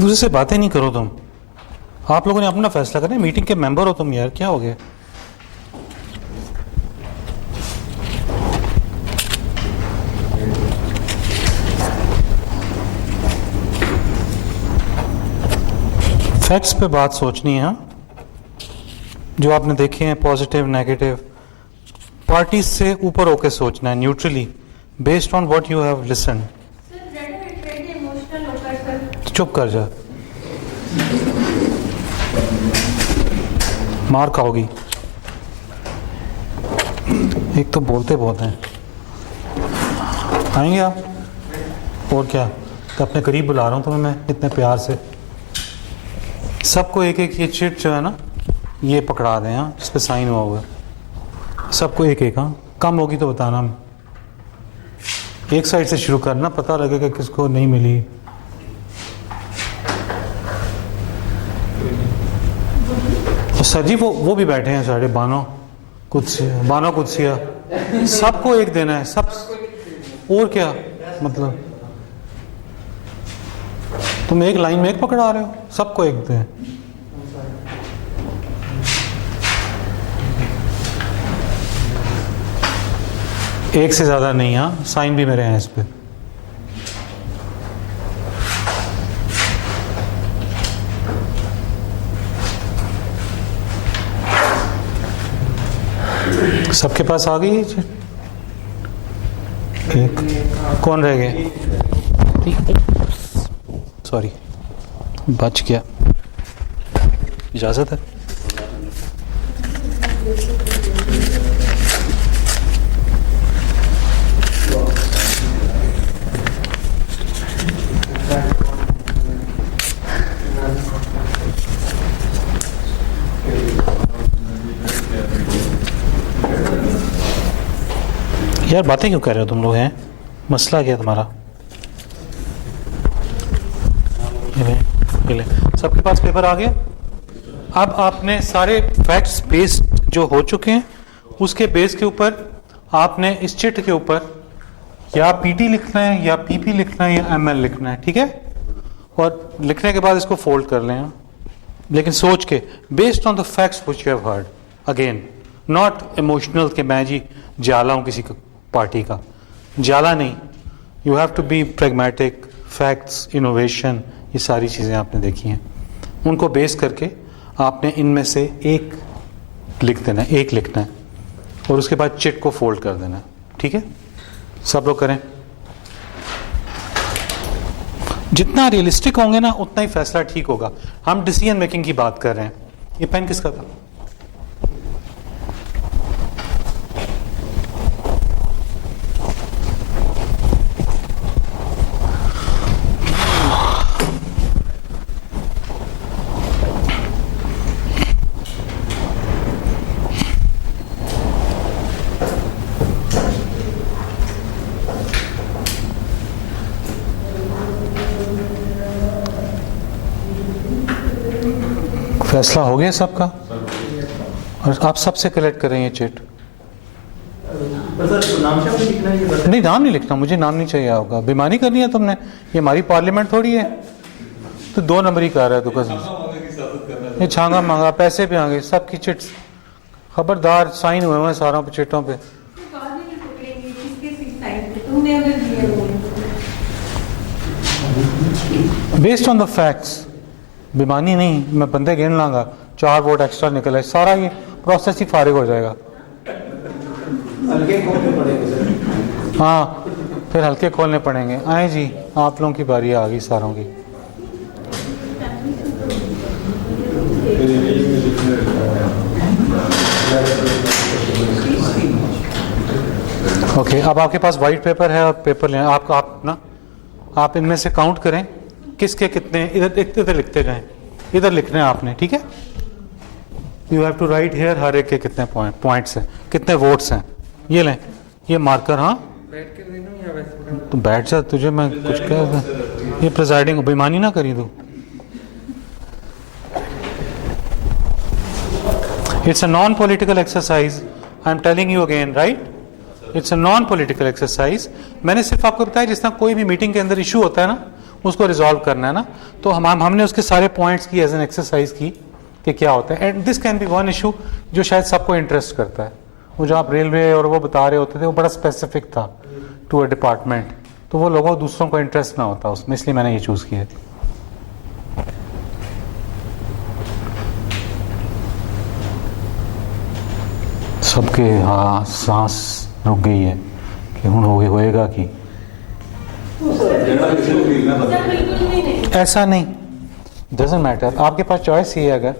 दूसरे से बातें नहीं करो तुम। आप लोगों ने अपना फैसला करें, मीटिंग के मेंबर हो तुम यार, क्या हो गया? फैक्ट्स पे बात सोचनी है, जो आपने देखे हैं पॉजिटिव नेगेटिव, पार्टी से ऊपर होकर सोचना है, neutrally based on what you have listened. चुप कर जा, मार खाओगी। एक तो बोलते बहुत हैं। आएंगे आप? और क्या, तो अपने करीब बुला रहा हूँ तुम्हें मैं इतने प्यार से। सबको एक एक ये चिट जो है ना, ये पकड़ा दें, हाँ, जिस पे साइन हुआ हुआ है। सबको एक एक, हाँ, कम होगी तो बताना। एक साइड से शुरू करना, पता लगेगा किसको नहीं मिली। तो सर जी वो भी बैठे हैं साढ़े बानो कुदसिया, सबको एक देना है, सब। और क्या मतलब, तुम एक लाइन में एक पकड़ा रहे हो, सबको एक दें। एक से ज्यादा नहीं, हाँ, साइन भी मेरे हैं इस पे। सबके पास आ गई है? एक कौन रह गए? सॉरी, बच गया। इजाजत है? यार बातें क्यों कर रहे हो तुम लोग? हैं, मसला क्या तुम्हारा? ले सबके पास पेपर आ गया। अब आपने सारे फैक्ट्स बेस्ड जो हो चुके हैं, उसके बेस के ऊपर आपने इस चिट के ऊपर या पीटी लिखना है या पीपी लिखना है या एमएल लिखना है, ठीक है? और लिखने के बाद इसको फोल्ड कर लें, लेकिन सोच के, based on the facts which you have heard, again not emotional कि मैं जी जाला हूं किसी पार्टी का, जाला नहीं। You have to be pragmatic, facts, innovation, ये सारी चीज़ें आपने देखी हैं। उनको बेस करके आपने इनमें से एक लिख देना है, एक लिखना है, और उसके बाद चिट को फोल्ड कर देना है, ठीक है? सब लोग करें। जितना रियलिस्टिक होंगे ना, उतना ही फैसला ठीक होगा। हम डिसीजन मेकिंग की बात कर रहे हैं। ये पेन किसका था? फैसला हो गया सबका, और आप सबसे कलेक्ट करें ये चिट। नहीं, नाम नहीं लिखना, मुझे नाम नहीं चाहिए होगा। बेईमानी करनी है तुमने, ये हमारी पार्लियामेंट थोड़ी है। तो 2 नंबर ही कर रहा है तो कसम, ये छांगा मांगा, पैसे भी आ गए, सबकी चिट्स खबरदार, साइन हुए हैं सारों पे, चिटों पे। बेस्ड ऑन द फैक्ट्स, बेईमानी नहीं। मैं बंदे गिन लाऊंगा, 4 वोट एक्स्ट्रा निकले, सारा ये प्रोसेस ही फारिग हो जाएगा। हाँ, फिर हल्के खोलने पड़ेंगे। आए जी, आप लोगों की बारी आ गई सारों की। ओके, अब आपके पास वाइट पेपर है और पेपर लें। आप ना, आप इनमें से काउंट करें किसके कितने, इधर लिखते जाएं, इधर लिखने हैं आपने, ठीक है? You have to write here, हर एक के कितने पॉइंट्स हैं, कितने वोट्स हैं। ये लें, ये मार्कर। हाँ, बैठ के लेना या वैसे? तो बैठ जा, तुझे मैं कुछ कह, ये प्रिजाइडिंग, बेईमानी ना करी तू। It's a non political exercise, I am telling you again, right? It's a non political exercise. मैंने सिर्फ आपको बताया, जिस तरह कोई भी मीटिंग के अंदर इशू होता है ना, उसको रिजॉल्व करना है ना, तो हमने उसके सारे पॉइंट्स की एज एन एक्सरसाइज की कि क्या होता है। And this can be one issue जो शायद सबको इंटरेस्ट करता है। वो जो आप रेलवे और वो बता रहे होते थे वो बड़ा स्पेसिफिक था टू अ डिपार्टमेंट, तो वो लोगों दूसरों को इंटरेस्ट ना होता उसमें, इसलिए मैंने ये चूज़ किया। सबके हाँ सांस रुक गई है कि हूँ होएगा कि ऐसा नहीं, डजेंट मैटर। आपके पास चॉइस ही है, अगर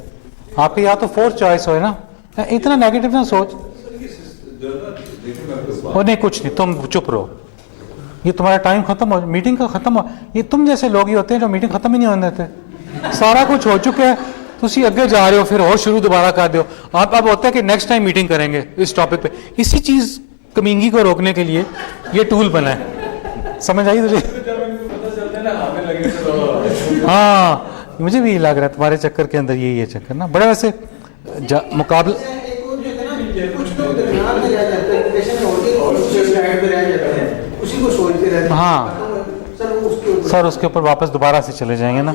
आपके या तो फोर्थ चॉइस हो ना, इतना नेगेटिव ना सोच। और नहीं कुछ नहीं, तुम चुप रहो, ये तुम्हारा टाइम खत्म हो, मीटिंग का खत्म हो। ये तुम जैसे लोग ही होते हैं जो मीटिंग खत्म ही नहीं होने देते। सारा कुछ हो चुका है, तुसी अगे जा रहे हो, फिर और शुरू दोबारा कर दो। आप अब होता है कि नेक्स्ट टाइम मीटिंग करेंगे इस टॉपिक पे। इसी चीज कमींगी को रोकने के लिए ये टूल बना है, समझ आई तुझे? हाँ मुझे भी लग रहा है तुम्हारे चक्कर के अंदर यही है चक्कर ना, बड़ा वैसे मुकाबला। हाँ सर उसके ऊपर वापस दोबारा से चले जाएंगे ना।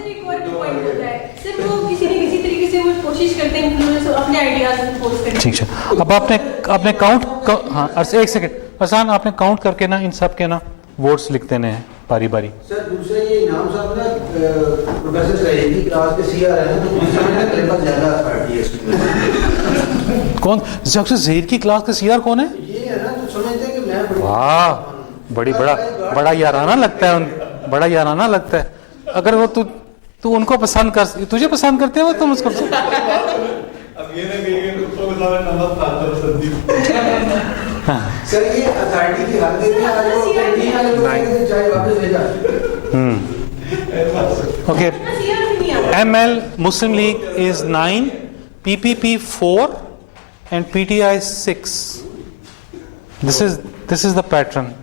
ठीक है, अब आपने काउंट, हाँ एक सेकेंड आसान, आपने काउंट करके ना इन सब के ना वोट्स लिख देने हैं बारी बारी। सर दूसरा ये इनाम साहब ना प्रोफेसर सईद की क्लास के सीआर है ना, तो मेरे पास ज्यादा पार्टी है इसमें। कौन डॉक्टर ज़हीर की क्लास के सीआर कौन है? ये है ना, तो समझते हैं कि मैं वाह बड़ा याराना लगता है, बड़ा याराना लगता है। अगर वो तू उनको पसंद कर, तुझे पसंद करते हैं वो, तुम उसको सर ये अथॉरिटी की हद देते हैं, आज वो कैंटीन वाले को चाय वापस ले जाते हैं। Okay, ML Muslim League is 9, PPP 4 and PTI 6. This is the pattern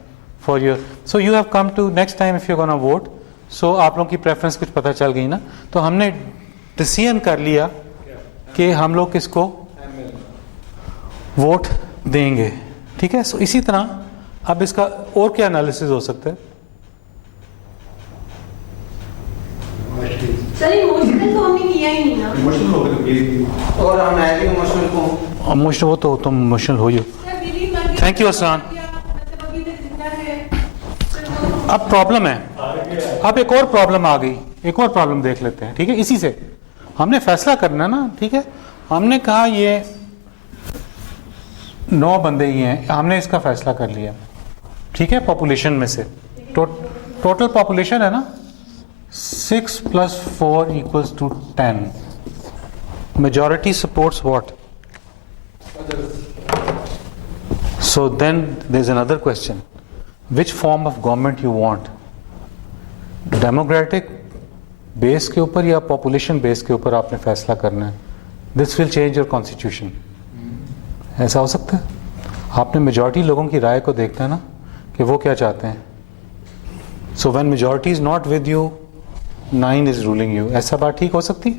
for your, so you have come to next time if you're going to vote, so आप लोगों की प्रेफरेंस कुछ पता चल गई ना, तो हमने डिसीजन कर लिया कि हम लोग किसको वोट देंगे, ठीक है। सो इसी तरह अब इसका और क्या एनालिसिस हो सकता है? सर इमोशनल तो हमने किया ही नहीं ना। इमोशनल हो गए और हम ऐसे इमोशनल को इमोशनल वो तो तुम इमोशनल हो ही। थैंक यू असान। अब प्रॉब्लम है, अब एक और प्रॉब्लम आ गई, एक और प्रॉब्लम देख लेते हैं, ठीक है। इसी से हमने फैसला करना ना, ठीक है। हमने कहा ये 9 बंदे ही हैं, हमने इसका फैसला कर लिया, ठीक है। पॉपुलेशन में से टोटल पॉपुलेशन है ना 6 + 4 = 10. Majority supports what? So then there's another question. Which form of government you want? Democratic base के ऊपर या पॉपुलेशन बेस के ऊपर आपने फैसला करना है। This will change your constitution. ऐसा हो सकता है, आपने मेजॉरिटी लोगों की राय को देखना है ना कि वो क्या चाहते हैं। So when majority is not with you, 9 is ruling you. ऐसा बात ठीक हो सकती?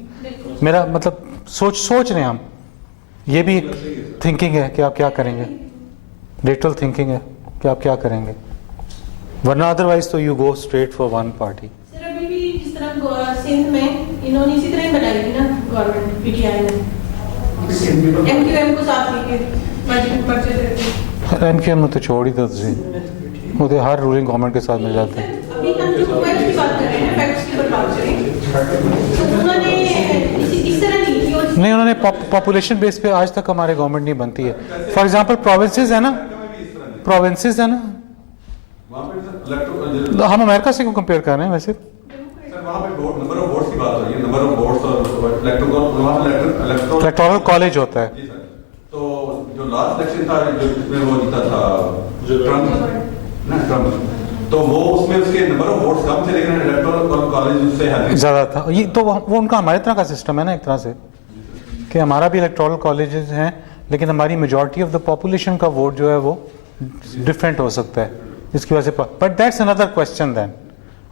मेरा मतलब सोच रहे हैं हम, ये भी थिंकिंग है कि आप क्या करेंगे, लिटरल थिंकिंग है कि आप क्या करेंगे, वरना अदरवाइज तो you go straight for one party. Sir अभी भी जिस तरह सिंध में इन्होंने इसी तरह बनाई थी ना गवर्नमेंट, पीटीआई ने एमक्यूएम को साथ लेके बजट देते। एमक्यूएम में तो छोड़ ही दो, वो तो हर रूलिंग गवर्नमेंट के साथ मिल जाते हैं। अभी हम जो फैक्ट्स की बात कर रहे हैं, फैक्ट्स की बात कर रहे हैं, तो उन्होंने इस तरह नहीं, उन्होंने पॉपुलेशन बेस पे आज तक हमारे गवर्नमेंट नहीं बनती है। फॉर एग्जांपल प्रोविंसेस है ना, प्रोविंसेस है ना, हम अमेरिका से क्यों कंपेयर कर रहे हैं वैसे? नंबर ऑफ वोट्स की बात हो रही है, नंबर ऑफ वोट्स और इलेक्टोरल कॉलेज होता है। जी सर, तो जो लास्ट इलेक्शन था जिसमें वो जीता था ट्रम्प, तो वो उसमें उसके नंबर ऑफ वोट्स कम थे, लेकिन इलेक्टोरल कॉलेज उससे ज्यादा था। ये तो वो उनका हमारे तरह का सिस्टम है ना, एक तरह से कि हमारा भी इलेक्टोरल कॉलेजेस हैं, लेकिन हमारी मेजॉरिटी ऑफ द पॉपुलेशन का वोट जो है वो डिफरेंट हो सकता है, इसकी वजह से। But that's another question then,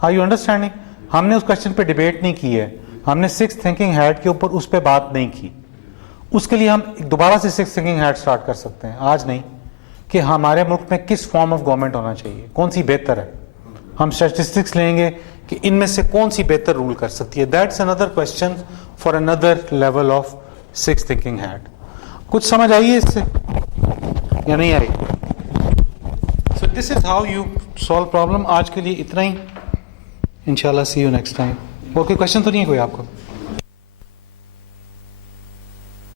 are you understanding? हमने उस क्वेश्चन पे डिबेट नहीं की है, हमने 6th थिंकिंग हैड के ऊपर उस पर बात नहीं की। उसके लिए हम दोबारा से 6th थिंकिंग हैड स्टार्ट कर सकते हैं, आज नहीं, कि हमारे मुल्क में किस फॉर्म ऑफ गवर्नमेंट होना चाहिए, कौन सी बेहतर है। हम स्टैटिस्टिक्स लेंगे कि इनमें से कौन सी बेहतर रूल कर सकती है. That's another question for another level of six thinking had. कुछ समझ आई है इससे या नहीं आई? So this is how you solve problem. आज के लिए इतना ही. इंशाल्लाह सी यू नेक्स्ट टाइम. और कोई क्वेश्चन तो नहीं है कोई आपको?